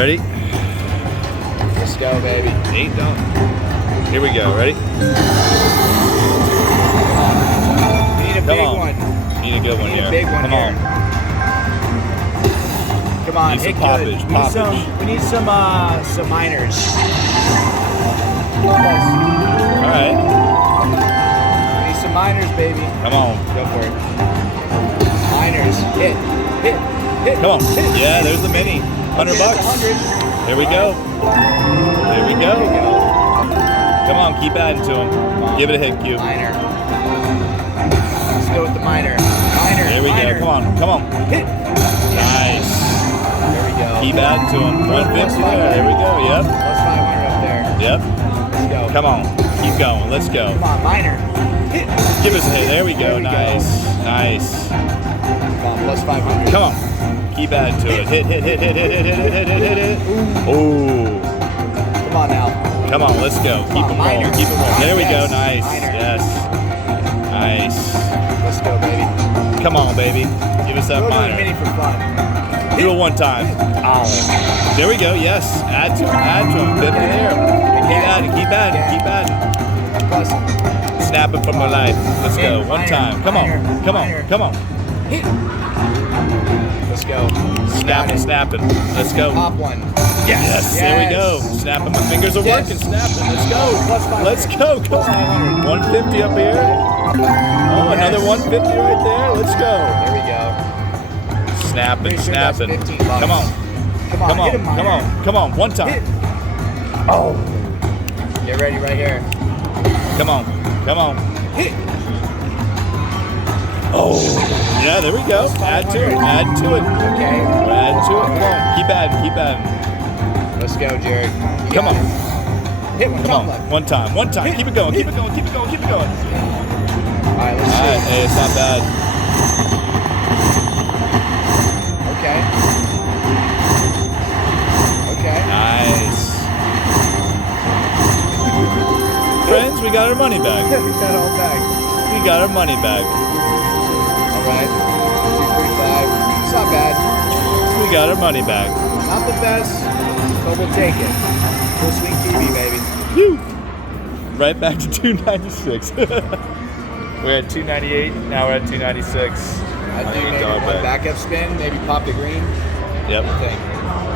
Ready? Let's go, baby. $8. Here we go. Ready? We need a big one. Need a good one We need here. a big one Come here. on. Come on, Need hit some good. poppage. We need some minors. All right. We need some minors, baby. Come on. Go for it. Minors. Hit. Come on. Hit. Yeah, there's the mini. $100 bucks. 100. Here we go. Here we There we go. go. Come on, keep adding to them. Give it a hit, Q. Minor. Let's go with the minor. Minor. There we minor. go. Come on. Hit. Nice. There we go. Keep adding to them. 150 there. There we go. Yep. Plus 500 up there. Yep. Let's go. Come on. Keep going. Let's go. Come on, minor. Hit. Give us a hit. There we go. There we go. Nice. Come on, plus 500. Come on. Keep adding to it. Hit. Ooh. Come on now. Come on. Let's go. Keep it rolling. Keep it rolling. There we go. Nice. Minor. Yes. Nice. Let's go, baby. Come on, baby. Give us that Go to the minor. mini for fun. Do it one time. Oh. There we go. Yes. Add to him. 50 there. Keep adding. Plus. Snap it from my life. Let's go. One time. Come on. Hit. Let's go. Snapping. Let's go. Pop one. Yes. There we go. Snapping. My fingers are working. Snapping. Let's go. Plus 500. Let's go. Come on. 150 up here. Oh, another 150 right there. Let's go. There we go. Snapping. Pretty sure that's $15. Come on. Hit him, minor. Come on. One time. Hit. Oh. Get ready right here. Come on. Hit. Oh. Yeah, there we go. Add to it. Okay. Add to it. Come on. Keep adding. Let's go, Jared. Come on. Hit one. Come on. One time. Hit. Keep it going. Hit. All right, let's see. hey, it's not bad. Okay. Nice. Friends, we got our money back. We got all back. We got our money back. All right. 245. It's not bad. We got our money back. Not the best, but we'll take it. Full swing TV, baby. Woo. Right back to 296. We're at 298. Now we're at 296. I'd do maybe one backup spin, maybe pop the green. Yep. What do you think?